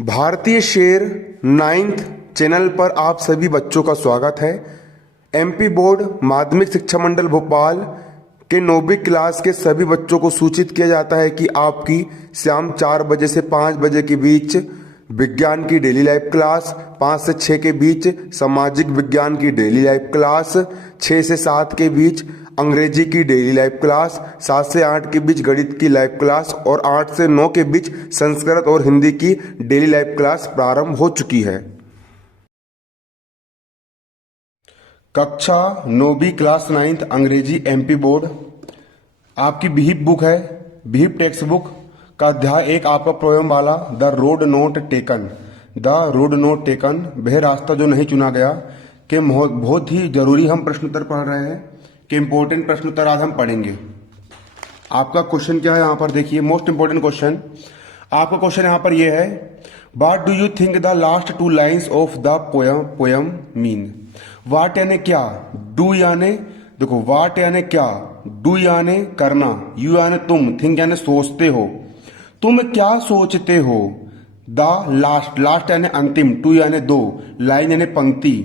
भारतीय शेर 9th channel पर आप सभी बच्चों का स्वागत है। एमपी बोर्ड माध्यमिक शिक्षा मंडल भोपाल के 9वीं क्लास के सभी बच्चों को सूचित किया जाता है कि आपकी शाम 4 बजे से 5 बजे के बीच विज्ञान की डेली लाइव क्लास, 5 से 6 के बीच सामाजिक विज्ञान की डेली लाइव क्लास, 6 से 7 के बीच अंग्रेजी की डेली लाइव क्लास, 7 से 8 के बीच गणित की लाइव क्लास और 8 से 9 के बीच संस्कृत और हिंदी की डेली लाइव क्लास प्रारंभ हो चुकी है। कक्षा 9वीं क्लास 9th अंग्रेजी एमपी बोर्ड आपकी बिहीप बुक है। बिहीप टेक्स्ट बुक का अध्याय 1 आपका पोयम वाला the road not taken. The road not taken, वह रास्ता जो नहीं चुना गया, के बहुत ही जरूरी हम प्रश्न उत्तर पढ़ रहे हैं कि इंपॉर्टेंट प्रश्न उत्तर आज हम पढ़ेंगे। आपका क्वेश्चन क्या है यहाँ पर देखिए, मोस्ट इंपॉर्टेंट क्वेश्चन। आपका क्वेश्चन यहाँ पर यह है, what do you think the last 2 lines of the poem mean. What यानी क्या, डू यानी देखो वाट यानी क्या, डू यानी करना, यू यानी तुम, थिंक यानी सोचते हो, तुम क्या सोचते हो। द लास्ट, लास्ट यानी अंतिम, टू यानी 2, लाइन यानी पंक्ति,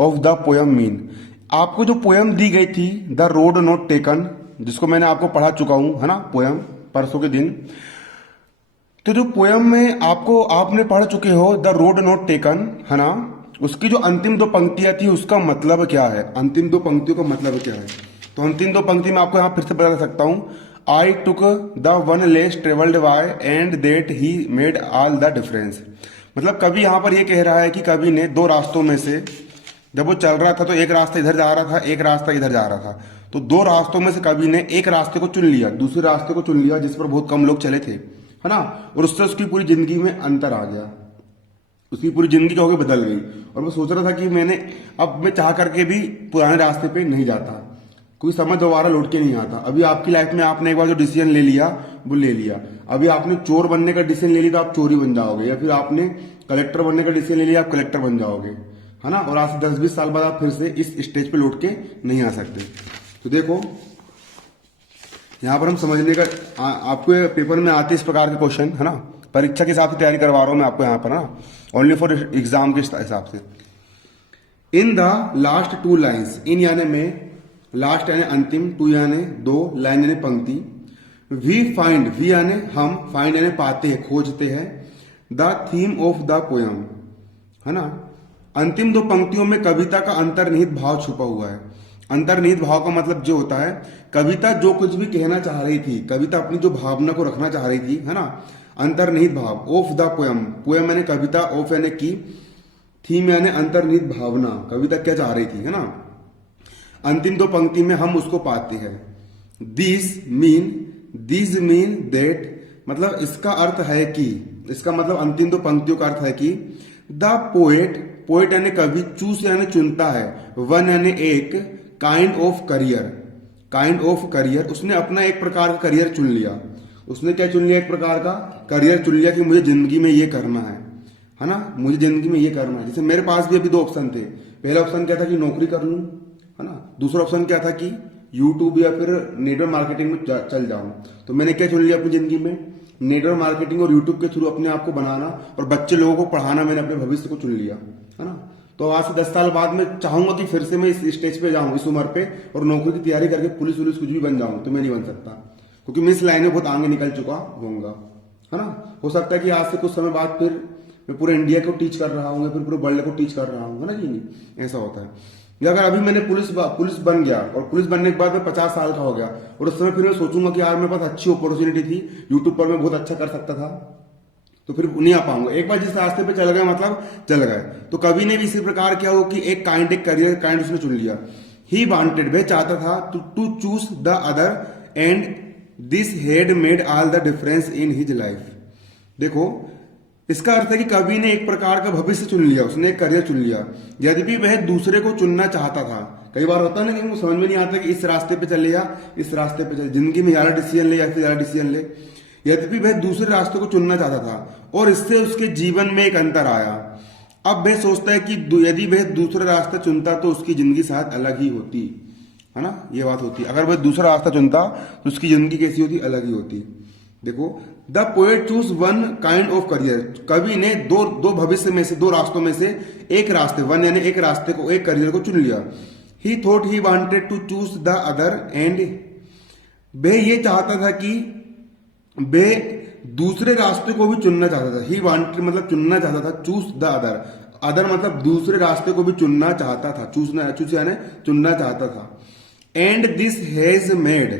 ऑफ द पोयम मीन। आपको जो पोयम दी गई थी द रोड नोट टेकन, जिसको मैंने आपको पढ़ा चुका हूं है ना, पोयम परसों के दिन। तो जो पोयम में आपने पढ़ चुके हो द रोड नोट टेकन है ना, उसकी जो अंतिम 2 पंक्तियां थी उसका मतलब क्या है, अंतिम 2 पंक्तियों का मतलब क्या है। तो अंतिम 2 पंक्ति में आपको यहां फिर से बता सकता हूं, I took the one less travelled by and that he made all the difference. मतलब कवि यहां पर यह कह रहा है कि कवि ने 2 रास्तों में से, जब वो चल रहा था तो एक रास्ता इधर जा रहा था, एक रास्ता इधर जा रहा था, तो 2 रास्तों में से कवि ने एक रास्ते को चुन लिया, दूसरे रास्ते को चुन लिया जिस पर बहुत कम लोग चले थे है ना, और उससे उसकी पूरी जिंदगी में अंतर आ गया, उसकी पूरी जिंदगी क्या होगी, बदल गई। और वो सोच रहा था कि मैं चाह करके भी पुराने रास्ते पे नहीं जाता, कोई समझ दोबारा लौट के नहीं आता। अभी आपकी लाइफ में आपने एक बार जो डिसीजन ले लिया वो ले लिया। अभी आपने चोर बनने का डिसीजन ले लिया तो आप चोरी बन जाओगे, या फिर आपने कलेक्टर बनने का डिसीजन ले लिया आप कलेक्टर बन जाओगे है ना, और आज से 10-20 साल बाद आप फिर से इस स्टेज पे लौट के नहीं आ सकते। तो देखो यहां पर हम समझने का आपको पेपर में आते इस प्रकार के क्वेश्चन है ना, परीक्षा के हिसाब से तैयारी करवा रहा हूं मैं आपको यहाँ पर ना, ओनली फॉर एग्जाम के हिसाब से। इन द लास्ट 2 लाइन्स, इन यानी में, लास्ट यानी अंतिम, 2 यानी 2, लाइन यानी पंक्ति, वी फाइंड, वी यानी हम, फाइंड यानी पाते हैं, खोजते हैं, the theme of the poem है ना। अंतिम 2 पंक्तियों में कविता का अंतर्निहित भाव छुपा हुआ है। अंतर्निहित भाव का मतलब जो होता है, कविता जो कुछ भी कहना चाह रही थी, कविता अपनी जो भावना को रखना चाह रही थी है ना, अंतर्निहित भाव, ऑफ द पोयम, पोयम यानी कविता, ऑफ यानी की, थीम यानी अंतर्निहित भावना, कविता क्या चाह रही थी है ना, अंतिम 2 पंक्ति में हम उसको पाते हैं। दिस मीन दैट, मतलब इसका अर्थ है कि, इसका मतलब अंतिम 2 पंक्तियों का अर्थ है कि द पोएट, पोएट यानी कवि, चूज यानी चुनता है, वन यानी एक, काइंड ऑफ करियर, उसने अपना एक प्रकार का करियर चुन लिया। उसने क्या चुन लिया, एक प्रकार का करियर चुन लिया कि मुझे जिंदगी में ये करना है ना, मुझे जिंदगी में ये करना है। जैसे मेरे पास भी अभी 2 ऑप्शन थे, पहला ऑप्शन क्या था कि नौकरी कर लूं है ना, दूसरा ऑप्शन क्या था कि यूट्यूब या फिर नेटवर्क मार्केटिंग में चल जाऊं। तो मैंने क्या चुन लिया अपनी जिंदगी में, नेटवर्क मार्केटिंग और यूट्यूब के थ्रू अपने आप को बनाना और बच्चे लोगों को पढ़ाना, मैंने अपने भविष्य को चुन लिया है ना। तो आज से 10 साल बाद मैं चाहूंगा कि फिर से मैं इस स्टेज पे जाऊं, इस उम्र पे, और नौकरी की तैयारी करके पुलिस कुछ भी बन जाऊं, तो मैं नहीं बन सकता, क्योंकि मैं इस लाइन में बहुत आगे निकल चुका होऊंगा है ना। हो सकता है कि आज से कुछ समय बाद फिर मैं पूरे इंडिया को टीच कर रहा हूँ या फिर पूरे वर्ल्ड को टीच कर रहा हूँ है ना जी, नहीं ऐसा होता है। या अगर अभी मैंने पुलिस बन गया और पुलिस बनने के बाद मैं 50 साल का हो गया और उस समय फिर मैं सोचूंगा कि यार मेरे पास अच्छी अपॉर्चुनिटी थी, यूट्यूब पर मैं बहुत अच्छा कर सकता था, तो फिर नहीं आ पाऊंगा। एक बार जिस रास्ते पे चल गए मतलब चल गए। तो कवि ने भी इसी प्रकार किया हो कि एक करियर काइंड उसने चुन लिया। ही वांटेड, वह चाहता था to choose the other end this had made all the difference in his life. देखो इसका अर्थ है कि कवि ने एक प्रकार का भविष्य चुन लिया, उसने एक करियर चुन लिया, यद्यपि वह दूसरे को चुनना चाहता था। कई बार होता है ना कि वो समझ में नहीं आता कि इस रास्ते पे चले या इस रास्ते पे चले, जिंदगी में ज्यादा डिसीजन ले या फिर ज्यादा डिसीजन ले, यद्यपि वह दूसरे रास्ते को चुनना चाहता था और इससे उसके जीवन में एक अंतर आया। अब वह सोचता है कि यदि वह दूसरा रास्ता चुनता तो उसकी जिंदगी शायद अलग ही होती है ना, ये बात होती। अगर वह दूसरा रास्ता चुनता तो उसकी जिंदगी कैसी होती, अलग ही होती। देखो the poet choose one kind of career, कवि ने दो भविष्य में से, दो रास्तों में से एक रास्ते, वन यानी एक रास्ते को, एक करियर को चुन लिया। He thought he wanted to choose the other end, वह ये चाहता था कि वह दूसरे रास्ते को भी चुनना चाहता था। ही वांटेड मतलब चुनना चाहता था, चूज द अदर, अदर मतलब दूसरे रास्ते को भी चुनना चाहता था, चूज यानी चुनना चाहता था। एंड दिस हैज मेड,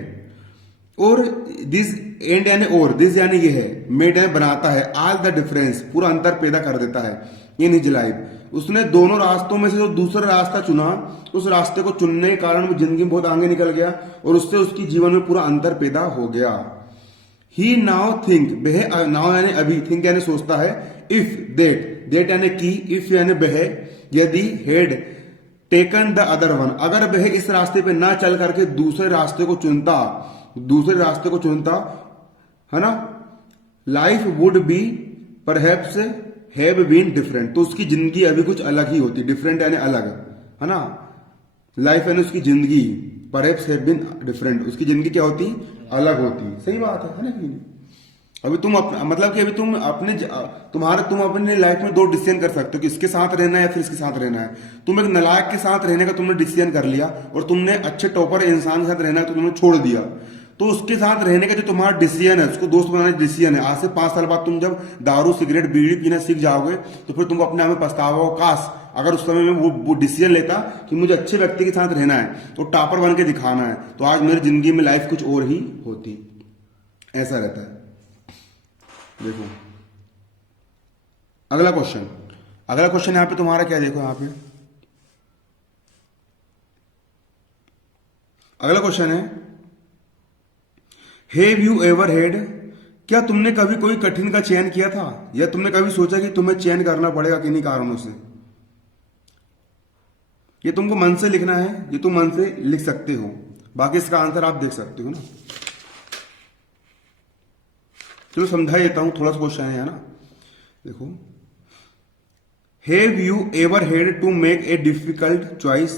और दिस एंड यानी और, दिस यानी ये है, मेड यानी बनाता है, ऑल द डिफरेंस पूरा अंतर पैदा कर देता है इन हिज लाइफ। उसने दोनों रास्तों में से जो दूसरा रास्ता चुना, उस रास्ते को चुनने के कारण वो जिंदगी में बहुत आगे निकल गया और उससे उसकी जीवन में पूरा अंतर पैदा हो गया। ही नाउ थिंक, वह नाउ यानी अभी, थिंक यानी सोचता है, इफ देट, देट यानी की, इफ यानी वह, यदि, head taken the other one, अगर वह इस रास्ते पे ना चल करके दूसरे रास्ते को चुनता, दूसरे रास्ते को चुनता, है ना, life would be perhaps have been different, तो उसकी जिंदगी अभी कुछ अलग ही होती, डिफरेंट यानी अलग, है ना, लाइफ यानी उसकी जिंदगी, परहैप्स हैव बीन डिफरेंट, उसकी जिंदगी क्या होती, अलग होती। सही बात है ना कि नहीं? अभी तुम मतलब कि अभी तुम अपने लाइफ में दो डिसीजन कर सकते हो कि इसके साथ रहना है या फिर इसके साथ रहना है। तुम एक नालायक के साथ रहने का तुमने डिसीजन कर लिया और तुमने अच्छे टॉपर इंसान के साथ रहना है तो तुमने छोड़ दिया, तो उसके साथ रहने का जो तुम्हारा डिसीजन है, उसको दोस्त बनाने का डिसीजन है, आज से 5 साल बाद तुम जब दारू सिगरेट बीड़ी पीना सीख जाओगे तो फिर तुम अपने आप में पछताओगे, काश अगर उस समय में वो डिसीजन लेता कि मुझे अच्छे व्यक्ति के साथ रहना है तो टॉपर बन के दिखाना है, तो आज मेरी जिंदगी में लाइफ कुछ और ही होती। ऐसा रहता है। देखो अगला क्वेश्चन यहां पे तुम्हारा क्या, देखो यहां पे अगला क्वेश्चन है, हैव यू एवर हैड, क्या तुमने कभी कोई कठिन का चयन किया था, या तुमने कभी सोचा कि तुम्हें चयन करना पड़ेगा किन्हीं कारणों से। ये तुमको मन से लिखना है, ये तुम मन से लिख सकते हो, बाकी इसका आंसर आप देख सकते हो ना। चलो समझा देता हूं, थोड़ा सा क्वेश्चन है ना। देखो, have you ever had to make a difficult choice,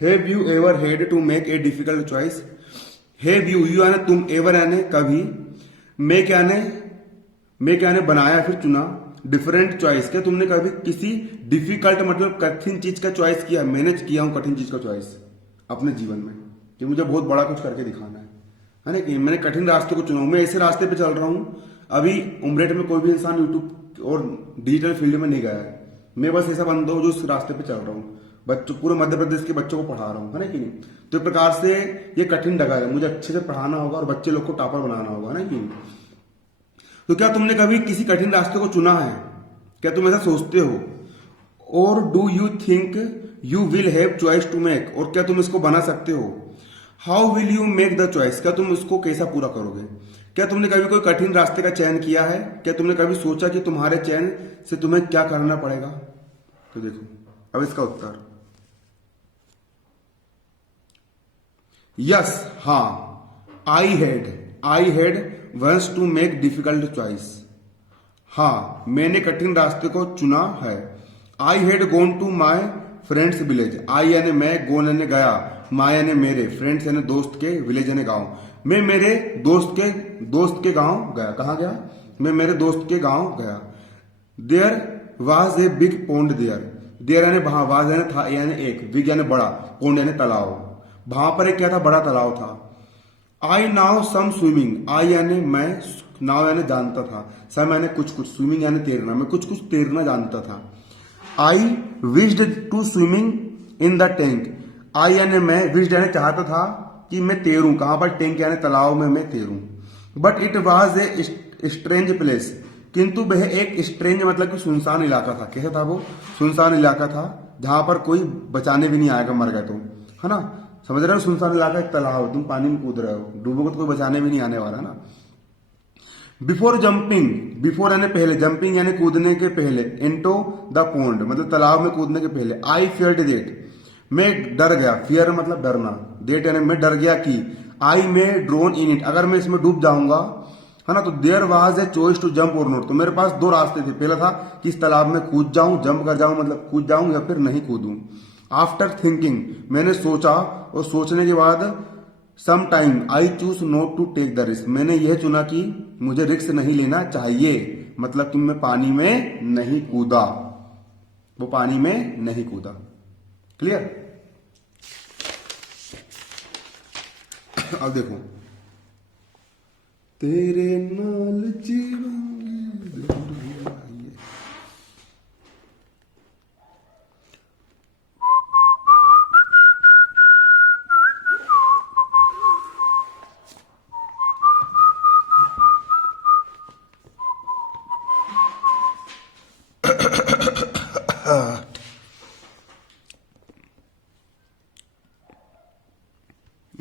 have you ever had to make a difficult choice, have you यानी तुम, एवर यानी कभी, मेक यानी बनाया फिर चुना, डिफरेंट चॉइस, क्या तुमने कभी किसी डिफिकल्ट मतलब कठिन चीज का चॉइस किया। मैंने किया हूं कठिन चीज का चॉइस अपने जीवन में कि मुझे बहुत बड़ा कुछ करके दिखाना है ना, कि मैंने कठिन रास्ते को चुना, मैं ऐसे रास्ते पे चल रहा हूं। अभी उम्रेट में कोई भी इंसान यूट्यूब और डिजिटल फील्ड में नहीं गया है, मैं बस ऐसा बंदा हूं जो उस रास्ते पे चल रहा हूं, बच्चों, पूरे मध्य प्रदेश के बच्चों को पढ़ा रहा हूं, है ना कि नहीं। तो एक प्रकार से ये कठिन डगर है, मुझे अच्छे से पढ़ाना होगा और बच्चे लोग को टॉपर बनाना होगा, है ना कि। तो क्या तुमने कभी किसी कठिन रास्ते को चुना है, क्या तुम ऐसा सोचते हो, और do you think you will have choice to make, और क्या तुम इसको बना सकते हो। How will you make the choice, क्या तुम इसको कैसा पूरा करोगे। क्या तुमने कभी कोई कठिन रास्ते का चयन किया है, क्या तुमने कभी सोचा कि तुम्हारे चयन से तुम्हें क्या करना पड़ेगा। तो देखो अब इसका उत्तर यस, हाँ, I had once to make difficult choice, हाँ मैंने कठिन रास्ते को चुना है। I had gone to my friends village, I यानी मैं, गोन यानी गया, माई यानी मेरे, फ्रेंड्स यानी दोस्त के, विलेज यानी गांव। मैं मेरे दोस्त के गांव गया, कहाँ गया, मैं मेरे दोस्त के गांव गया। There was a big pond there, there यानी वहां, वाज यानी था, यानी एक, बिग यानी बड़ा, पोन्ड यानी तालाब, वहां पर एक क्या था, बड़ा तालाब था। आई नाउ सम स्विमिंग, आई यानी मैं, नाउ यानी जानता था, सम यानी कुछ, स्विमिंग यानी तैरना, मैं कुछ तैरना जानता था। I wished to swimming in the tank, I यानी मैं, विश्ड यानी चाहता था कि मैं तैरूं, कहां पर, टैंक यानी तालाब में मैं तैरूं। But it was a strange place, किंतु वह एक स्ट्रेंज मतलब कि सुनसान इलाका था। कैसा था वो, सुनसान इलाका था जहां पर कोई बचाने भी नहीं आएगा मर गए तो, है ना, समझ रहे हो। सुनसान इलाका, एक तालाब, तुम पानी में कूद रहे हो, डूबोगे तो कोई बचाने भी नहीं आने वाला ना। बिफोर जंपिंग, बिफोर यानी पहले, जंपिंग यानी कूदने के पहले, इनटू द पोन्ड मतलब तालाब में कूदने के पहले। आई फियर्ड दैट, मैं डर गया, फियर मतलब डरना, दैट यानी मैं डर गया कि, आई में ड्रोन इन इट, अगर मैं इसमें डूब जाऊंगा, है ना, तो there was a choice to jump और नॉट, तो मेरे पास दो रास्ते थे। पहला था कि इस तालाब में कूद जाऊं, जंप कर जाऊं मतलब कूद जाऊं, या फिर नहीं कूदूं। आफ्टर थिंकिंग, मैंने सोचा, और सोचने के बाद some time I choose not to take the risk, मैंने यह चुना कि मुझे रिस्क नहीं लेना चाहिए, मतलब कि मैं पानी में नहीं कूदा, वो पानी में नहीं कूदा। क्लियर? अब देखो, तेरे नाल जीवन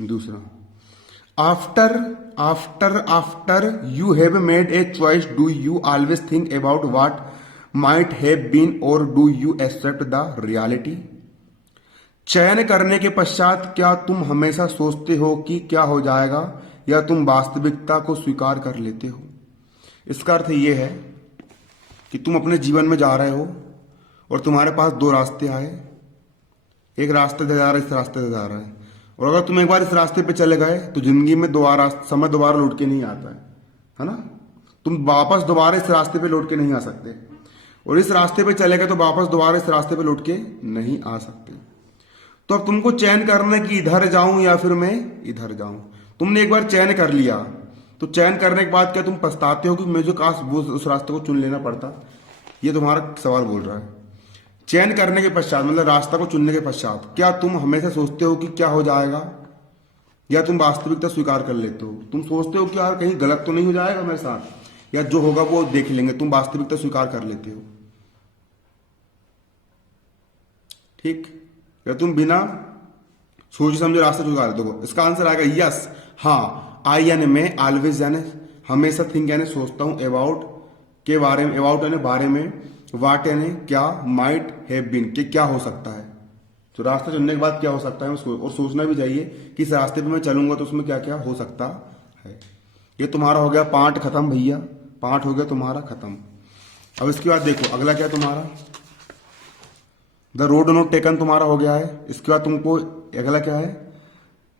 दूसरा, after after after you have made a choice do you always think about what might have been और do you accept the reality. चयन करने के पश्चात क्या तुम हमेशा सोचते हो कि क्या हो जाएगा, या तुम वास्तविकता को स्वीकार कर लेते हो। इसका अर्थ यह है कि तुम अपने जीवन में जा रहे हो और तुम्हारे पास दो रास्ते आए, एक रास्ते से जा रहा है, इस रास्ते से जा रहा है, और अगर तुम एक बार इस रास्ते पे चले गए तो जिंदगी में दोबारा समय दोबारा लौट के नहीं आता है ना। तुम वापस दोबारा इस रास्ते पे लौट के नहीं आ सकते, और इस रास्ते पे चले गए तो वापस दोबारा इस रास्ते पे लौट के नहीं आ सकते। तो अब तुमको चयन करना है कि इधर जाऊं या फिर मैं इधर जाऊं। तुमने एक बार चयन कर लिया, तो चयन करने के बाद क्या तुम पछताते हो कि मुझे काश वो उस रास्ते को चुन लेना पड़ता? ये तुम्हारा सवाल बोल रहा है। चयन करने के पश्चात मतलब रास्ता को चुनने के पश्चात क्या तुम हमेशा सोचते हो कि क्या हो जाएगा, या तुम वास्तविकता स्वीकार कर लेते हो? तुम सोचते हो कि यार कहीं गलत तो नहीं हो जाएगा मेरे साथ, या जो होगा वो देख लेंगे, तुम वास्तविकता स्वीकार कर लेते हो। ठीक? या तुम बिना सोचे समझे रास्ता स्वीकार लेते हो? इसका आंसर आएगा यस। हाँ, आई यानी मैं, ऑलवेज यानी हमेशा, थिंक यानी सोचता हूं, अबाउट के बारे में, अबाउट यानी बारे में, वाट यानी क्या, माइट हैव बीन कि क्या हो सकता है। तो रास्ता चुनने के बाद क्या हो सकता है और सोचना भी चाहिए कि इस रास्ते पे मैं चलूंगा तो उसमें क्या क्या हो सकता है। ये तुम्हारा हो गया पार्ट खत्म भैया, पार्ट हो गया तुम्हारा खत्म। अब इसके बाद देखो अगला क्या तुम्हारा, द रोड नोट टेकन तुम्हारा हो गया है। इसके बाद तुमको अगला क्या है,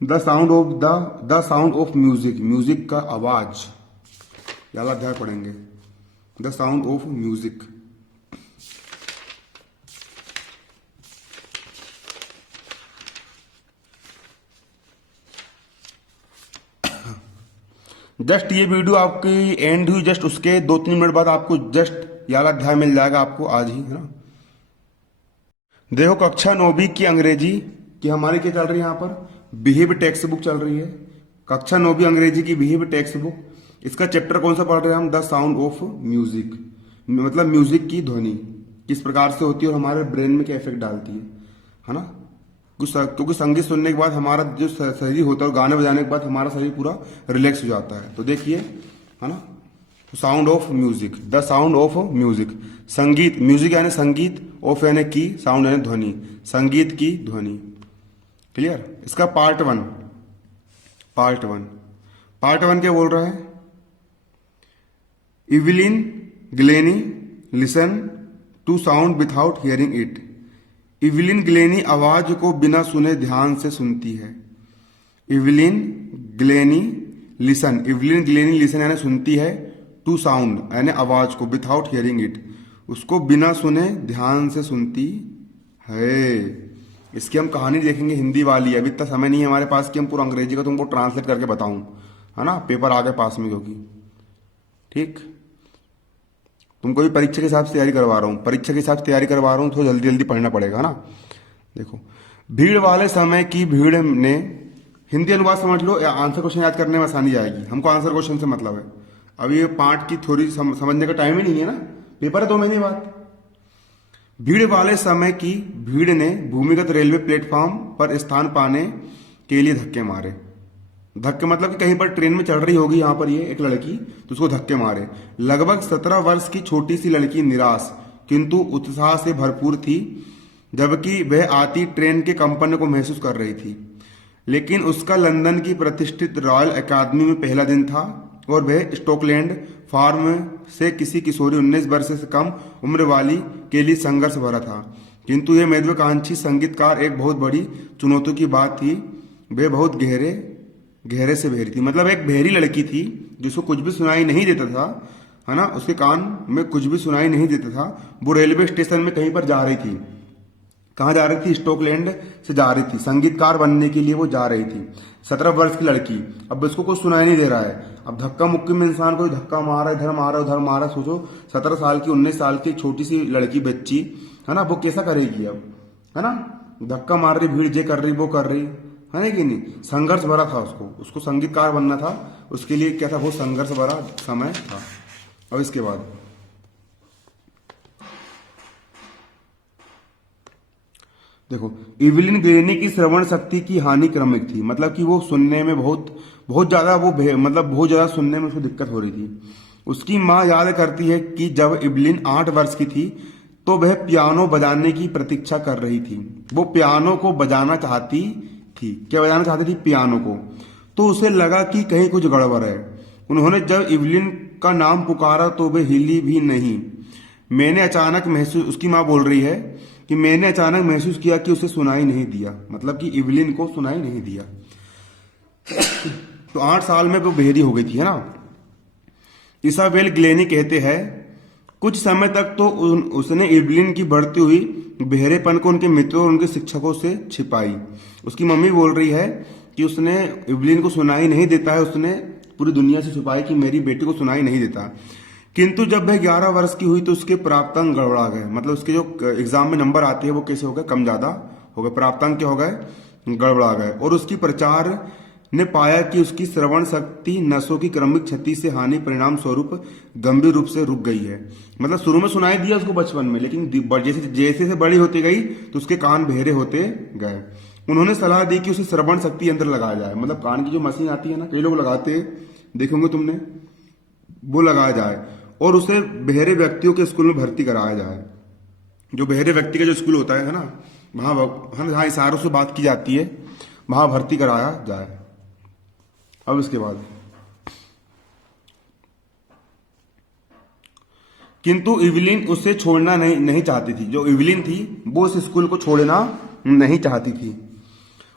the sound of music, music का आवाज, ज्यादा अध्याय पढ़ेंगे। The sound of music, just ये वीडियो आपकी एंड हुई, जस्ट उसके 2-3 मिनट बाद आपको जस्ट याद अध्याय मिल जाएगा आपको आज ही, है ना। देखो कक्षा 9वीं की अंग्रेजी की हमारी क्या चल रही है यहाँ पर, बिहेव टेक्स्ट बुक चल रही है। कक्षा 9वीं अंग्रेजी की बिहेव टेक्स्ट बुक, इसका चैप्टर कौन सा पढ़ रहे हैं हम, द साउंड ऑफ म्यूजिक, मतलब म्यूजिक की ध्वनि किस प्रकार से होती है और हमारे ब्रेन में क्या इफेक्ट डालती है ना। क्योंकि संगीत सुनने के बाद हमारा जो शरीर होता है, गाने बजाने के बाद हमारा शरीर पूरा रिलैक्स हो जाता है। तो देखिए, है ना, sound of music, the sound of music, संगीत, म्यूजिक यानी संगीत, ऑफ यानी की, साउंड यानी ध्वनि, संगीत की ध्वनि। क्लियर? इसका पार्ट वन क्या बोल रहा है, Evelyn Glennie listen to sound without hearing it. Evelyn Glennie आवाज को बिना सुने ध्यान से सुनती है। इवलिन ग्लेनी लिसन यानी सुनती है, टू साउंड यानी आवाज को, विथआउट हियरिंग इट उसको बिना सुने ध्यान से सुनती है। इसकी हम कहानी देखेंगे हिंदी वाली, अभी इतना समय नहीं है हमारे पास कि हम पूरा अंग्रेजी का तुमको ट्रांसलेट करके बताऊं, है ना, पेपर आ गए पास में क्योंकि। ठीक, तुमको भी परीक्षा के हिसाब से तैयारी करवा रहा हूं, तो जल्दी जल्दी पढ़ना पड़ेगा ना। देखो, भीड़ वाले समय की भीड़ ने, हिंदी अनुवाद समझ लो, या आंसर क्वेश्चन याद करने में आसानी जाएगी। हमको आंसर क्वेश्चन से मतलब है, अभी ये पार्ट की थोड़ी समझने का टाइम ही नहीं है ना, पेपर है 2 महीने बाद। भीड़ वाले समय की भीड़ ने भूमिगत रेलवे प्लेटफॉर्म पर स्थान पाने के लिए धक्के मारे। धक्के मतलब कि कहीं पर ट्रेन में चढ़ रही होगी यहाँ पर ये एक लड़की, तो उसको धक्के मारे। लगभग 17 वर्ष की छोटी सी लड़की निराश किंतु उत्साह से भरपूर थी, जबकि वह आती ट्रेन के कंपन को महसूस कर रही थी। लेकिन उसका लंदन की प्रतिष्ठित रॉयल अकादमी में पहला दिन था और वह स्टॉकलैंड फार्म से किसी किशोरी 19 वर्ष से कम उम्र वाली के लिए संघर्ष भरा था। किंतु यह महत्वाकांक्षी संगीतकार एक बहुत बड़ी चुनौती की बात थी। वह बहुत गहरे गहरे से बहरी थी, मतलब एक बहरी लड़की थी जिसको कुछ भी सुनाई नहीं देता था, है ना, उसके कान में कुछ भी सुनाई नहीं देता था। वो रेलवे स्टेशन में कहीं पर जा रही थी। कहाँ जा रही थी? स्टॉकलैंड से जा रही थी, संगीतकार बनने के लिए वो जा रही थी। 17 वर्ष की लड़की, अब उसको कुछ सुनाई नहीं दे रहा है। अब धक्का मुक्की में इंसान को धक्का मारा, इधर मारा उधर मारा, सोचो 17 साल की 19 साल की छोटी सी लड़की बच्ची, है ना, वो कैसा करेगी अब, है ना, धक्का मार रही, भीड़ जे कर रही, वो कर रही, है ना कि नहीं। संघर्ष भरा था उसको संगीतकार बनना था, उसके लिए क्या था, वो संघर्ष भरा समय था। अब इसके बाद देखो, इवलिन ग्लेनी की श्रवण शक्ति की हानि क्रमिक थी, मतलब कि वो सुनने में बहुत ज्यादा मतलब बहुत ज्यादा सुनने में उसको दिक्कत हो रही थी। उसकी माँ याद करती है कि जब इवलिन 8 वर्ष की थी तो वह पियानो बजाने की प्रतीक्षा कर रही थी। वो पियानो को बजाना चाहती थी। क्या बजाना चाहती थी? पियानो को। तो उसे लगा कि कहीं कुछ गड़बड़ है। उन्होंने जब इवलिन का नाम पुकारा तो वह हिली भी नहीं। मैंने अचानक महसूस, उसकी माँ बोल रही है कि मैंने अचानक महसूस किया कि उसे सुनाई नहीं दिया, मतलब कि इवलिन को सुनाई नहीं दिया। तो 8 साल में वो बहरी हो गई थी, है ना। इसाबेल ग्लेनी कहते हैं कुछ समय तक तो उसने इवलिन की बढ़ती हुई बहरेपन को उनके मित्रों और उनके शिक्षकों से छिपाई। उसकी मम्मी बोल रही है कि उसने इवलिन को सुनाई नहीं देता है, उसने पूरी दुनिया से छुपाई कि मेरी बेटी को सुनाई नहीं देता। किंतु जब वह 11 वर्ष की हुई तो उसके प्राप्तांक गड़बड़ा गए, मतलब उसके जो एग्जाम में नंबर आते हैं वो कैसे हो गए? कम ज्यादा हो गए, प्राप्तांक क्या हो गए? गड़बड़ा गए। और उसकी प्रचार ने पाया कि उसकी श्रवण शक्ति नसों की क्रमिक क्षति से हानि परिणाम स्वरूप गंभीर रूप से रुक गई है। मतलब शुरू में सुनाई दिया उसको बचपन में, लेकिन जैसे जैसे बड़ी होती गई तो उसके कान बहरे होते गए। उन्होंने सलाह दी कि उसे श्रवण शक्ति यंत्र लगाया जाए, मतलब कान की जो मशीन आती है ना, कई लोग लगाते हैं, देखोगे तुमने, वो लगाया जाए और उसे बहरे व्यक्तियों के स्कूल में भर्ती कराया जाए। जो बहरे व्यक्ति का जो स्कूल होता है ना, वहां जहां इशारों से बात की जाती है, वहां भर्ती कराया जाए। अब इसके बाद किंतु इवलिन उसे छोड़ना नहीं चाहती थी। जो इवलिन थी वो उस स्कूल को छोड़ना नहीं चाहती थी।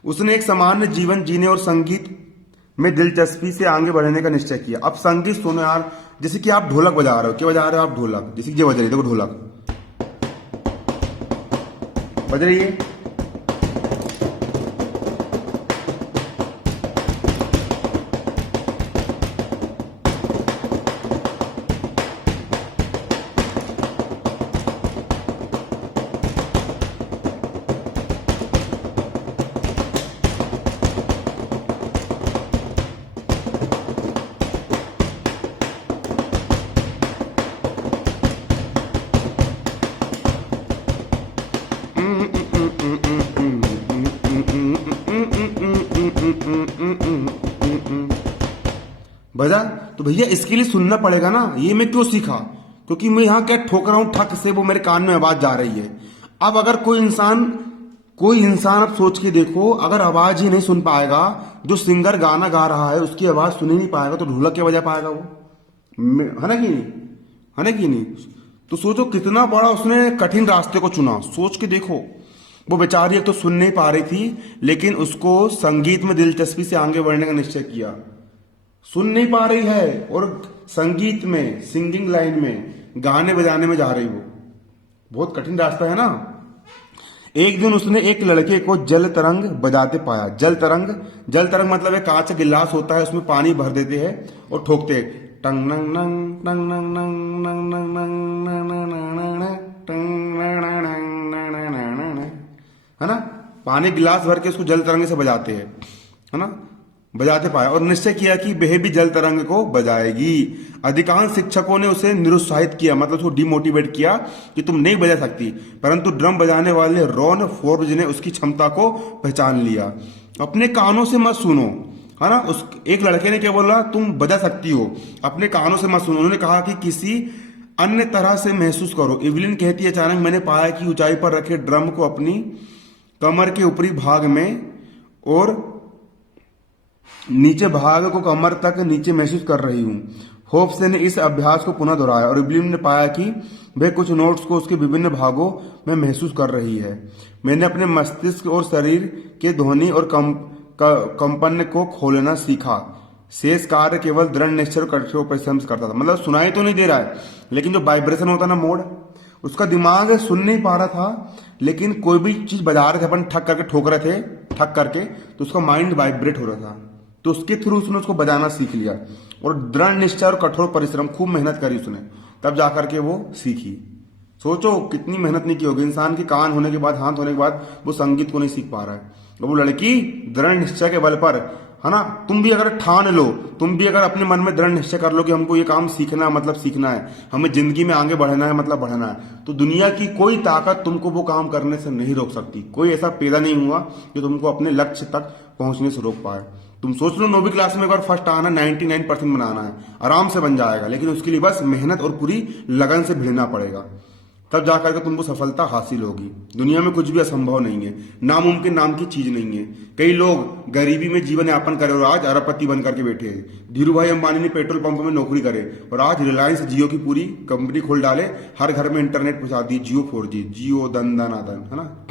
उसने एक सामान्य जीवन जीने और संगीत में दिलचस्पी से आगे बढ़ने का निश्चय किया। अब संगीत सुनो यार, जैसे कि आप ढोलक बजा रहे हो, क्या बजा रहे हो आप? ढोलक। जैसे कि ये बज रही है, देखो ढोलक बज रही है। बजा तो भैया इसके लिए सुनना पड़ेगा ना। ये मैं क्यों सीखा? क्योंकि मैं यहाँ क्या ठोक रहा हूं, ठक से वो मेरे कान में आवाज जा रही है। अब अगर कोई इंसान अब सोच के देखो, अगर आवाज ही नहीं सुन पाएगा, जो सिंगर गाना गा रहा है उसकी आवाज सुन ही नहीं पाएगा, तो ढोलक क्या बजा पाएगा वो? है ना कि नहीं? है ना कि नहीं? तो सोचो कितना बड़ा उसने कठिन रास्ते को चुना। सोच के देखो, वो बेचारी एक तो सुन नहीं पा रही थी, लेकिन उसको संगीत में दिलचस्पी से आगे बढ़ने का निश्चय किया। सुन नहीं पा रही है और संगीत में, सिंगिंग लाइन में, गाने बजाने में जा रही। वो बहुत कठिन रास्ता है ना। एक दिन उसने एक लड़के को जल तरंग बजाते पाया। जल तरंग मतलब एक कांच का गिलास होता है, उसमें पानी भर देते हैं और ठोकते हैं, टंग नंग नंग टंग नंग नंग नंग नंग नंग नंग, है ना। पानी गिलास भर के उसको जल तरंग से बजाते हैं, है ना, बजाते पाया। और निश्चय किया कि वह भी जल तरंग को बजाएगी। अधिकांश शिक्षकों ने उसे निरुत्साहित किया, मतलब उसको डिमोटिवेट किया कि तुम नहीं बजा सकती, परंतु ड्रम बजाने वाले रॉन फोर्ब्स ने उसकी क्षमता को पहचान लिया। अपने कानों से मत सुनो, है ना। उस एक लड़के ने क्या बोला? तुम बजा सकती हो, अपने कानों से मत सुनो। उन्होंने कहा कि किसी अन्य तरह से महसूस करो। इवलिन कहती है, अचानक मैंने पाया कि ऊंचाई पर रखे ड्रम को अपनी कमर के ऊपरी भाग में और नीचे भाग को कमर तक नीचे महसूस कर रही हूं। होप्स ने इस अभ्यास को पुनः दोहराया और इवलिन ने पाया कि वह कुछ नोट्स को उसके विभिन्न भागों में महसूस कर रही है। मैंने अपने मस्तिष्क और शरीर के ध्वनि और कंपन को खोलना सीखा। शेष कार्य केवल दृढ़ निश्चय और कठोर परिश्रम से करता था। मतलब सुनाई तो नहीं दे रहा है, लेकिन जो वाइब्रेशन होता है ना मोड, उसका दिमाग सुन नहीं पा रहा था, लेकिन कोई भी चीज बजा रहे थे अपन, ठक करके ठोक रहे थे, ठक करके, तो उसका माइंड वाइब्रेट हो रहा था। तो उसके थ्रू उसने उसको बजाना सीख लिया और दृढ़ निश्चय और कठोर परिश्रम, खूब मेहनत करी उसने, तब जाकर के वो सीखी। सोचो कितनी मेहनत नहीं की होगी इंसान के कान होने के बाद, हाथ होने के बाद, वो संगीत को नहीं सीख पा रहा है। और वो लड़की दृढ़ निश्चय के बल पर, है ना, तुम भी अगर ठान लो, तुम भी अगर अपने मन में दृढ़ निश्चय कर लो कि हमको ये काम सीखना है, मतलब सीखना है, हमें जिंदगी में आगे बढ़ना है, मतलब बढ़ना है, तो दुनिया की कोई ताकत तुमको वो काम करने से नहीं रोक सकती। कोई ऐसा पैदा नहीं हुआ कि तुमको अपने लक्ष्य तक पहुंचने से रोक पाए। तुम सोच लो 9वीं क्लास में एक बार फर्स्ट आना, 99% बनाना है, आराम से बन जाएगा, लेकिन उसके लिए बस मेहनत और पूरी लगन से भिड़ना पड़ेगा, तब जाकर के तुमको सफलता हासिल होगी। दुनिया में कुछ भी असंभव नहीं है, नामुमकिन नाम की चीज नहीं है। कई लोग गरीबी में जीवन यापन करे और आज अरबपति बन करके बैठे हैं। धीरू भाई अंबानी ने पेट्रोल पंप में नौकरी करे और आज रिलायंस जियो की पूरी कंपनी खोल डाले, हर घर में इंटरनेट पहुंचा दी, जियो 4G, जियो दन दन आदन, है ना।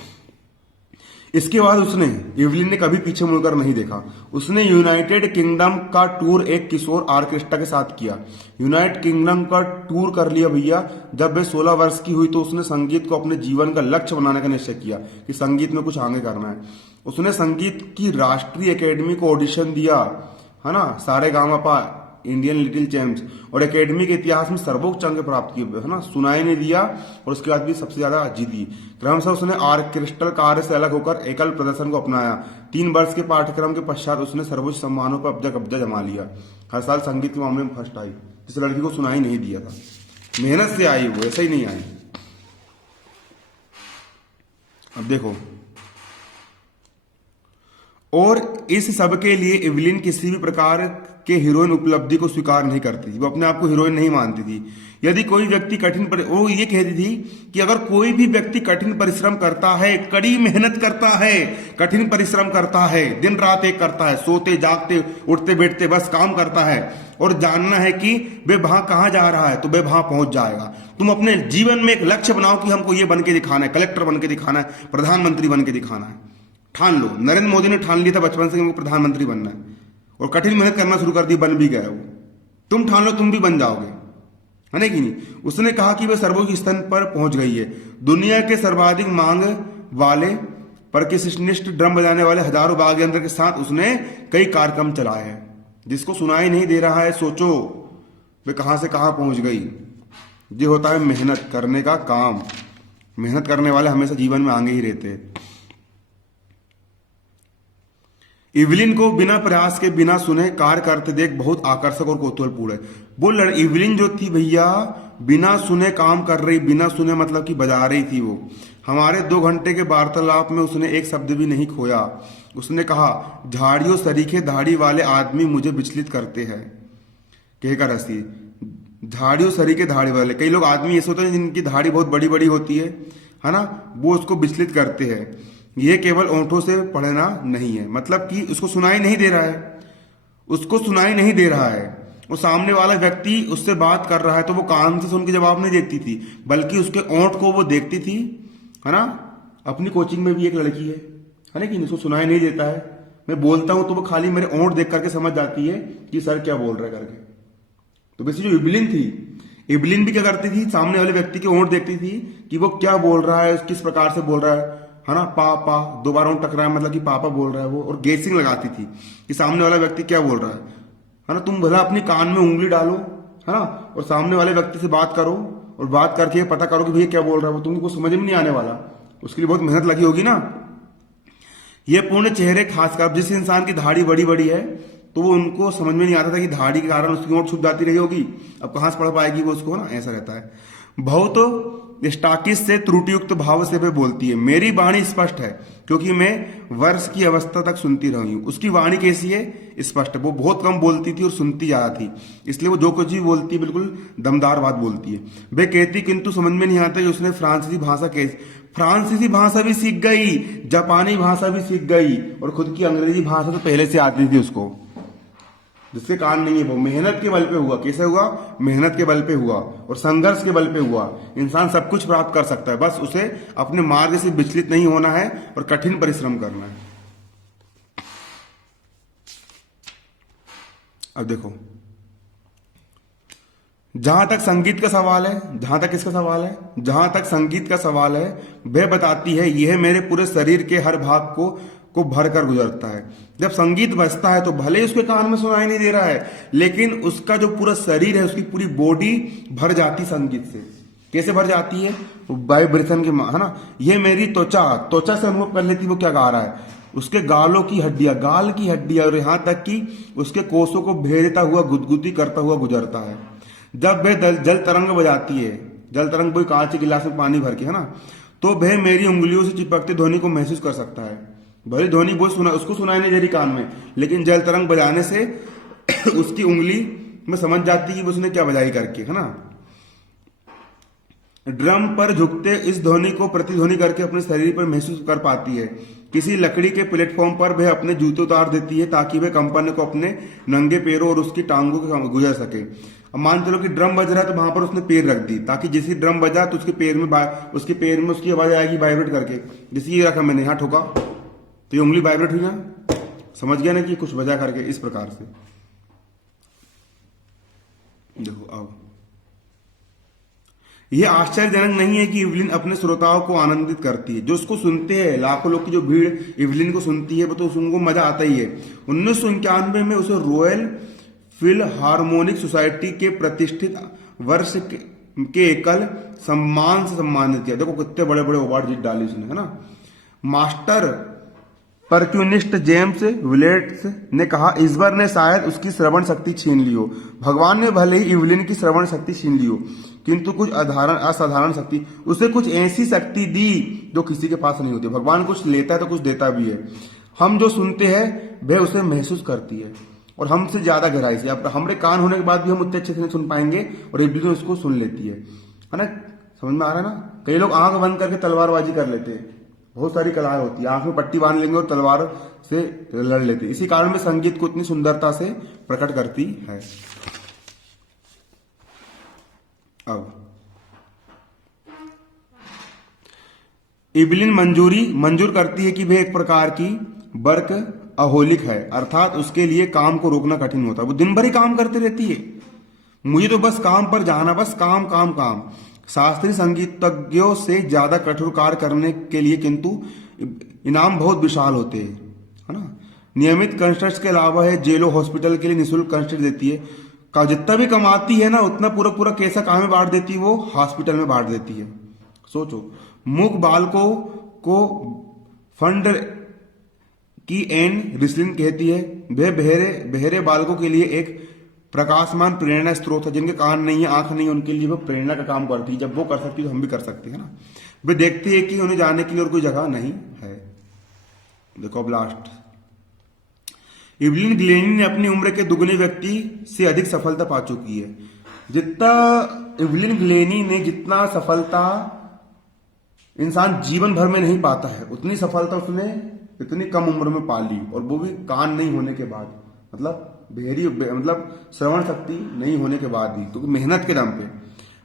इसके बाद उसने, इवलिन ने कभी पीछे मुड़कर नहीं देखा। उसने यूनाइटेड किंगडम का टूर एक किशोर आर्केस्ट्रा के साथ किया। यूनाइटेड किंगडम का टूर कर लिया भैया। जब वे 16 वर्ष की हुई तो उसने संगीत को अपने जीवन का लक्ष्य बनाने का निश्चय किया कि संगीत में कुछ आगे करना है। उसने संगीत की राष्ट्रीय एकेडमी को ऑडिशन दिया, है ना, सारेगामापा, इंडियन लिटिल चैम्प्स, और एकेडमी के इतिहास में सर्वोच्च अंक प्राप्त किए, है ना, सुनाई नहीं दिया, और उसके बाद भी सबसे ज्यादा जीती। क्रमशः उसने आर्केस्ट्रल कार्य से अलग होकर एकल प्रदर्शन को अपनाया। 3 वर्ष के पाठ्यक्रम के पश्चात उसने सर्वोच्च सम्मानों पर कब्जा जमा लिया। हर साल संगीत के मामले में फर्स्ट आई। जिस लड़की को सुनाई नहीं दिया था, मेहनत से आई, वो ऐसे ही नहीं आई। अब देखो, और इस सब के लिए इवलिन किसी भी प्रकार के हीरोइन उपलब्धि को स्वीकार नहीं करती थी। वो अपने आप को हीरोइन नहीं मानती थी। यदि कोई व्यक्ति वो ये कहती थी कि अगर कोई भी व्यक्ति कठिन परिश्रम करता है, कड़ी मेहनत करता है, कठिन परिश्रम करता है, दिन रात एक करता है, सोते जागते उठते बैठते बस काम करता है, और जानना है कि वे वहां कहां जा रहा है, तो वे वहां पहुंच जाएगा। तुम अपने जीवन में एक लक्ष्य बनाओ कि हमको ये बन के दिखाना है, कलेक्टर बन के दिखाना है, प्रधानमंत्री बन के दिखाना है। ठान लो। नरेंद्र मोदी ने ठान लिया था बचपन से कि उनको प्रधानमंत्री बनना है, और कठिन मेहनत करना शुरू कर दी, बन भी गया वो। तुम ठान लो, तुम भी बन जाओगे, है ना कि नहीं। उसने कहा कि वह सर्वोच्च स्थान पर पहुंच गई है। दुनिया के सर्वाधिक मांग वाले परकसिनिस्ट, ड्रम बजाने वाले हजारों वाद्य यंत्र के साथ उसने कई कार्यक्रम चलाए हैं। जिसको सुनाई नहीं दे रहा है, सोचो वे कहां से कहां पहुंच गई। ये होता है मेहनत करने का काम। मेहनत करने वाले हमेशा जीवन में आगे ही रहते हैं। इवलिन को बिना प्रयास के, बिना सुने कार्य करते देख बहुत आकर्षक और कौतूहलपूर्ण है। वो इवलिन जो थी भैया, बिना सुने काम कर रही, बिना सुने मतलब कि बजा रही थी वो। हमारे 2 घंटे के वार्तालाप में उसने एक शब्द भी नहीं खोया। उसने कहा, झाड़ियों सरीखे दाढ़ी वाले आदमी मुझे विचलित करते हैं, कहकर हंसी। झाड़ियों सरीखे दाढ़ी वाले, कई लोग आदमी ऐसे होते हैं जिनकी दाढ़ी बहुत बड़ी बड़ी होती है ना, वो उसको विचलित करते हैं। यह केवल ओंठों से पढ़ना नहीं है, मतलब कि उसको सुनाई नहीं दे रहा है, उसको सुनाई नहीं दे रहा है। वो सामने वाला व्यक्ति उससे बात कर रहा है तो वो कान से सुन के जवाब नहीं देती थी, बल्कि उसके ओंठ को वो देखती थी, है ना। अपनी कोचिंग में भी एक लड़की है ना, कि उसको सुनाई नहीं देता है, मैं बोलता हूं तो वो खाली मेरे ओंठ देख करके समझ जाती है कि सर क्या बोल रहा है करके। तो वैसे जो इवलिन थी, इवलिन भी क्या करती थी, सामने वाले व्यक्ति के ओंठ देखती थी कि वो क्या बोल रहा है, किस प्रकार से बोल रहा है ना। पा 2 बार ओंठ टकराया मतलब कि पापा बोल रहा है वो, और गेसिंग लगाती थी कि सामने वाला व्यक्ति क्या बोल रहा है ना। तुम भला अपनी कान में उंगली डालो, है ना, और सामने वाले व्यक्ति से बात करो, और बात करके पता करो कि भैया क्या बोल रहा है वो, तुमको समझ में नहीं आने वाला। उसके लिए बहुत मेहनत लगी होगी ना। ये पूर्ण चेहरे, खासकर जिस इंसान की दाढ़ी बड़ी बड़ी है तो वो उनको समझ में नहीं आता था कि दाढ़ी के कारण उसकी ओंठ छुप जाती रही होगी, अब कहां से पढ़ पाएगी वो उसको, ना, ऐसा रहता है। बहुत स्टाकिस से त्रुटियुक्त भाव से वे बोलती है। मेरी वाणी स्पष्ट है क्योंकि मैं वर्ष की अवस्था तक सुनती रही हूं। उसकी वाणी कैसी है? स्पष्ट है। वो बहुत कम बोलती थी और सुनती ज्यादा थी, इसलिए वो जो कुछ भी बोलती है बिल्कुल दमदार बात बोलती है। वे कहती किंतु समझ में नहीं आता कि उसने फ्रांसीसी भाषा भी सीख गई, जापानी भाषा भी सीख गई, और खुद की अंग्रेजी भाषा तो पहले से आती थी उसको। जिसके कारण नहीं है, वो मेहनत के बल पे हुआ। कैसे हुआ? मेहनत के बल पे हुआ और संघर्ष के बल पे हुआ। इंसान सब कुछ प्राप्त कर सकता है, बस उसे अपने मार्ग से विचलित नहीं होना है और कठिन परिश्रम करना है। अब देखो, जहां तक संगीत का सवाल है, जहां तक इसका सवाल है, जहां तक संगीत का सवाल है, वह बताती है यह मेरे पूरे शरीर के हर भाग को भर कर गुजरता है। जब संगीत बजता है तो भले ही उसके कान में सुनाई नहीं दे रहा है, लेकिन उसका जो पूरा शरीर है, उसकी पूरी बॉडी भर जाती संगीत से। कैसे भर जाती है? वाइब्रेशन के, है ना। ये मेरी त्वचा से अनुभव कर लेती वो क्या गा रहा है। उसके गालों की हड्डियां, गाल की हड्डियां, और यहां तक कि उसके कोषों को भेदता हुआ, गुदगुदी करता हुआ गुजरता है। जब वह जल तरंग बजाती है, जल तरंग कोई कांच के गिलास में पानी भर के, है ना, तो वह मेरी उंगलियों से चिपकते ध्वनि को महसूस कर सकता है। भले ध्वनि उसको सुनाई नहीं दे रही कान में, लेकिन जल तरंग बजाने से उसकी उंगली में समझ जाती है कि उसने क्या बजाई करके, है ना। ड्रम पर झुकते इस ध्वनि को प्रतिध्वनि करके अपने शरीर पर महसूस कर पाती है। किसी लकड़ी के प्लेटफॉर्म पर वह अपने जूते उतार देती है ताकि वह कंपन को अपने नंगे पैरों और उसकी टांगों के गुजर सके। अब मान चलो कि ड्रम बज रहा है तो वहां पर उसने पैर रख दी, ताकि जैसे ड्रम बजा तो उसके पैर में उसकी आवाज आएगी वाइब्रेट करके। जैसे ये रखा मैंने, यहाँ ठोका तो ये उंगली वाइब्रेट हुई ना, समझ गया ना कि कुछ बजा करके। इस प्रकार से देखो, अब यह आश्चर्यजनक नहीं है कि इवलिन अपने श्रोताओं को आनंदित करती है। जो उसको सुनते हैं, लाखों लोग की जो भीड़ इवलिन को सुनती है, वो तो उनको मजा आता ही है। 1991 में उसे रॉयल फिलहार्मोनिक सोसाइटी के प्रतिष्ठित वर्ष के एकल सम्मान से सम्मानित किया। देखो कितने बड़े बड़े अवार्ड जीत डाली उसने, है ना। मास्टर परक्यूनिस्ट जेम्स विलेट्स ने कहा, ईश्वर ने शायद उसकी श्रवण शक्ति छीन ली हो। भगवान ने भले ही इवलिन की श्रवण शक्ति छीन ली हो, किंतु कुछ असाधारण शक्ति, उसे कुछ ऐसी शक्ति दी जो किसी के पास नहीं होती। भगवान कुछ लेता है तो कुछ देता भी है। हम जो सुनते हैं वह उसे महसूस करती है, और हमसे ज्यादा गहराई से। अब हमारे कान होने के बाद भी हम उतने अच्छे से नहीं सुन पाएंगे, और इवलिन उसको सुन लेती है ना। समझ में आ रहा है ना। कई लोग आंख बंद करके तलवारबाजी कर लेते हैं। बहुत सारी कलाएं होती है, आंख में पट्टी बांध लेंगे और तलवार से लड़ लेते हैं। इसी कारण में संगीत को इतनी सुंदरता से प्रकट करती है। अब इवलिन मंजूर करती है कि वह एक प्रकार की वर्क अहोलिक है, अर्थात उसके लिए काम को रोकना कठिन होता है। वो दिन भर ही काम करती रहती है। मुझे तो बस काम पर जाना, बस काम काम काम। शास्त्रीय संगीतज्ञों से ज्यादा कठोर कार्य करने के लिए किंतु इनाम बहुत विशाल होते हैं, है ना। नियमित कंस्ट्रक्ट के अलावा है जेलों हॉस्पिटल के लिए निःशुल्क कंस्ट्रक्ट देती है। का जितना भी कमाती है ना, उतना पूरा पूरा कैसा काम में बांट देती है, वो हॉस्पिटल में बांट देती है। सोचो, मूक बालकों को फंड की एन रिसलिन कहती है, वह बहरे बालकों के लिए एक प्रकाशमान प्रेरणा स्रोत है। जिनके कान नहीं है, आंख नहीं है, उनके लिए वो प्रेरणा का काम करती है। जब वो कर सकती है तो हम भी कर सकते हैं ना। वे देखती है कि उन्हें जाने के लिए और कोई जगह नहीं है। देखो अब लास्ट, इवलिन ग्लेनी ने अपनी उम्र के दुगने व्यक्ति से अधिक सफलता पा चुकी है। जितना इवलिन ग्लेनी ने जितना सफलता इंसान जीवन भर में नहीं पाता है, उतनी सफलता उसने इतनी कम उम्र में पा ली, और वो भी कान नहीं होने के बाद, मतलब श्रवण शक्ति नहीं होने के बाद ही, क्योंकि मेहनत के दम पे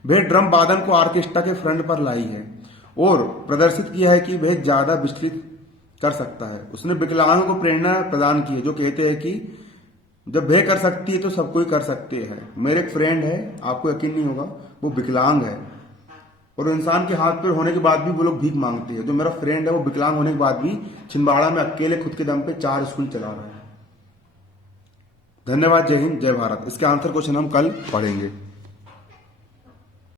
वह ड्रम वादन को ऑर्केस्ट्रा के फ्रंट पर लाई है और प्रदर्शित किया है कि वह ज्यादा विस्तृत कर सकता है। उसने विकलांगों को प्रेरणा प्रदान की है, जो कहते हैं कि जब वह कर सकती है तो सब कोई कर सकते हैं। मेरे एक फ्रेंड है, आपको यकीन नहीं होगा, वो विकलांग है, और इंसान के हाथ पैर होने के बाद भी वो लोग भीख मांगते हैं। जो मेरा फ्रेंड है वो विकलांग होने के बाद भी छिंदवाड़ा में अकेले खुद के दम पे 4 स्कूल चला रहा है। धन्यवाद। जय हिंद, जय भारत। इसके आंसर क्वेश्चन हम कल पढ़ेंगे।